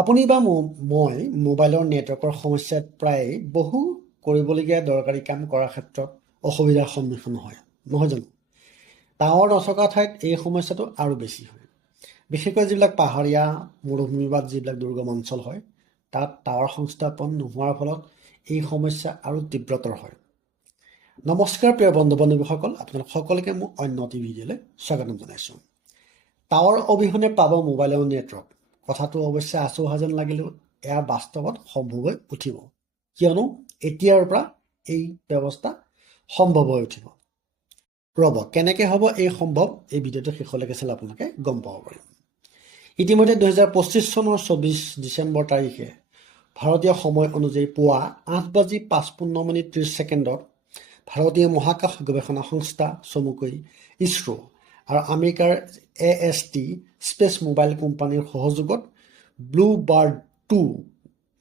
আপুনি বা মই মোবাইলৰ নেটৱৰ্কৰ সমস্যাত প্ৰায় বহু কৰিবলগীয়া দৰকাৰী কাম কৰাৰ ক্ষেত্ৰত অসুবিধাৰ সন্মুখীন হয়, নহয় জানো? টাৱাৰ নথকা ঠাইত এই সমস্যাটো আৰু বেছি হয়। বিশেষকৈ যিবিলাক পাহাৰীয়া মৰুভূমি বা যিবিলাক দুৰ্গম অঞ্চল হয়, তাত টাৱাৰ সংস্থাপন নোহোৱাৰ ফলত এই সমস্যা আৰু তীব্ৰতৰ হয়। নমস্কাৰ প্ৰিয় বন্ধু বান্ধৱীসকল, আপোনালোক সকলোকে মোৰ অন্য এটি ভিডিঅ'লৈ স্বাগতম জনাইছোঁ। টাৱাৰ অবিহনে পাব মোবাইলৰ নেটৱৰ্ক কথাটো অৱশ্যে আচোহা যেন লাগিলেও এয়া বাস্তৱত সম্ভৱ হৈ উঠিব, কিয়নো এতিয়াৰ পৰা এই ব্যৱস্থা সম্ভৱ হৈ উঠিব। ৰ'ব, কেনেকৈ হ'ব এই সম্ভৱ, এই ভিডিঅ'টো শেষলৈকে চালে আপোনালোকে গম পাব পাৰিব। ইতিমধ্যে 2025 চনৰ 24 ডিচেম্বৰ তাৰিখে ভাৰতীয় সময় অনুযায়ী পুৱা 8:55:30 ভাৰতীয় মহাকাশ গৱেষণা সংস্থা চমুকৈ ইছৰো আৰু আমেৰিকাৰ AST স্পেচ মোবাইল কোম্পানীৰ সহযোগত ব্লু বাৰ্ড 2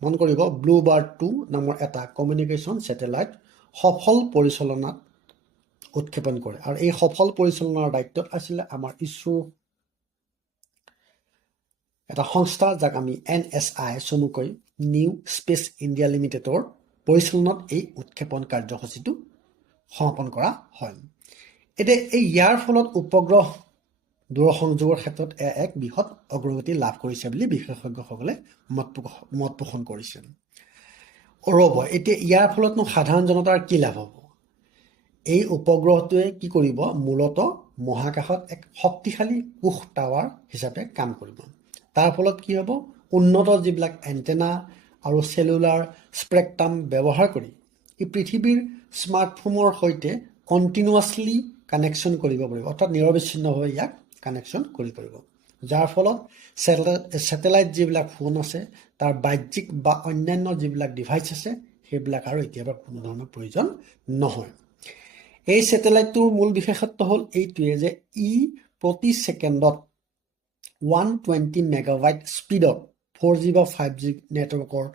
মন কৰিব, ব্লু বাৰ্ড 2 নামৰ এটা কমিউনিকেশ্যন ছেটেলাইট সফল পৰিচালনাত উৎক্ষেপণ কৰে। আৰু এই সফল পৰিচালনাৰ দায়িত্বত আছিলে আমাৰ ইছৰো এটা সংস্থা, যাক আমি NSI চমুকৈ নিউ স্পেচ ইণ্ডিয়া লিমিটেডৰ পৰিচালনাত এই উৎক্ষেপণ কাৰ্যসূচীটো সমাপন কৰা হয়। এতিয়া ইয়াৰ ফলত উপগ্ৰহ দূৰসংযোগৰ ক্ষেত্ৰত এক বৃহৎ অগ্ৰগতি লাভ কৰিছে বুলি বিশেষজ্ঞসকলে মত পোষণ কৰিছে। ৰ'ব, এতিয়া ইয়াৰ ফলতনো সাধাৰণ জনতাৰ কি লাভ হ'ব? এই উপগ্ৰহটোৱে কি কৰিব? মূলতঃ মহাকাশত এক শক্তিশালী কোষ টাৱাৰ হিচাপে কাম কৰিব। তাৰ ফলত কি হ'ব? উন্নত যিবিলাক এণ্টেনা আৰু চেলুলাৰ স্পেক্ট্ৰাম ব্যৱহাৰ কৰি ই পৃথিৱীৰ স্মাৰ্টফোনৰ সৈতে কণ্টিনিউৱাছলি কানেকশ্যন কৰিব পাৰিব, অৰ্থাৎ নিৰবিচ্ছিন্নভাৱে ইয়াক কানেকশ্যন কৰিব পাৰিব। যাৰ ফলত ছেটেলাইট যিবিলাক ফোন আছে, তাৰ বাহ্যিক বা অন্যান্য যিবিলাক ডিভাইচ আছে, সেইবিলাক আৰু এতিয়াৰ পৰা কোনো ধৰণৰ প্ৰয়োজন নহয়। এই ছেটেলাইটটোৰ মূল বিশেষত্ব হ'ল এইটোৱে যে ই প্ৰতি ছেকেণ্ডত 120 মেগাবাইট স্পীডত 4G বা 5G নেটৱৰ্কৰ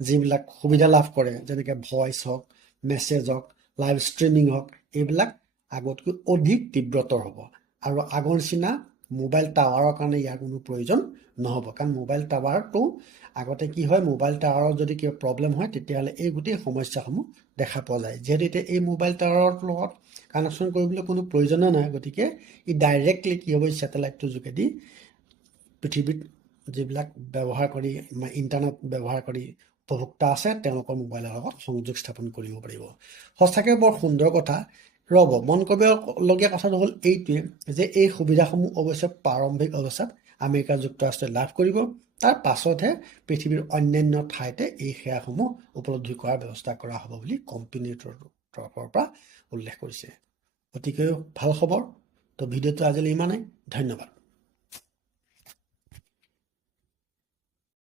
যিবিলাক সুবিধা লাভ কৰে, যেনেকৈ ভইচ হওক, মেছেজ হওক, লাইভ ষ্ট্ৰিমিং হওক, এইবিলাক আগতকৈ অধিক তীব্ৰতৰ হ'ব। আৰু আগৰ নিচিনা মোবাইল টাৱাৰৰ কাৰণে ইয়াৰ কোনো প্ৰয়োজন নহ'ব, কাৰণ মোবাইল টাৱাৰটো আগতে কি হয়, মোবাইল টাৱাৰৰ যদি কিবা প্ৰব্লেম হয় তেতিয়াহ'লে এই গোটেই সমস্যাসমূহ দেখা পোৱা যায়। যিহেতু এতিয়া এই মোবাইল টাৱাৰৰ লগত কানেকশ্যন কৰিবলৈ কোনো প্ৰয়োজনে নাই, গতিকে ই ডাইৰেক্টলি কি হ'ব, ছেটেলাইটটোৰ যোগেদি পৃথিৱীত যিবিলাক ব্যৱহাৰ কৰি ইণ্টাৰনেট ব্যৱহাৰ কৰি উপভোক্তা আছে, তেওঁলোকৰ মোবাইলৰ লগত সংযোগ স্থাপন কৰিব পাৰিব। সঁচাকৈ বৰ সুন্দৰ কথা। ৰ'ব, মন কৰিবলগীয়া কথাটো হ'ল এইটোৱে যে এই সুবিধাসমূহ অৱশ্যে প্ৰাৰম্ভিক অৱস্থাত আমেৰিকা যুক্তৰাষ্ট্ৰই লাভ কৰিব, তাৰ পাছতহে পৃথিৱীৰ অন্যান্য ঠাইতে এই সেৱাসমূহ উপলব্ধি কৰাৰ ব্যৱস্থা কৰা হ'ব বুলি কোম্পানীটোৰ তৰফৰ পৰা উল্লেখ কৰিছে। অতিকৈ ভাল খবৰ। তো ভিডিঅ'টো আজিলৈ ইমানেই। ধন্যবাদ।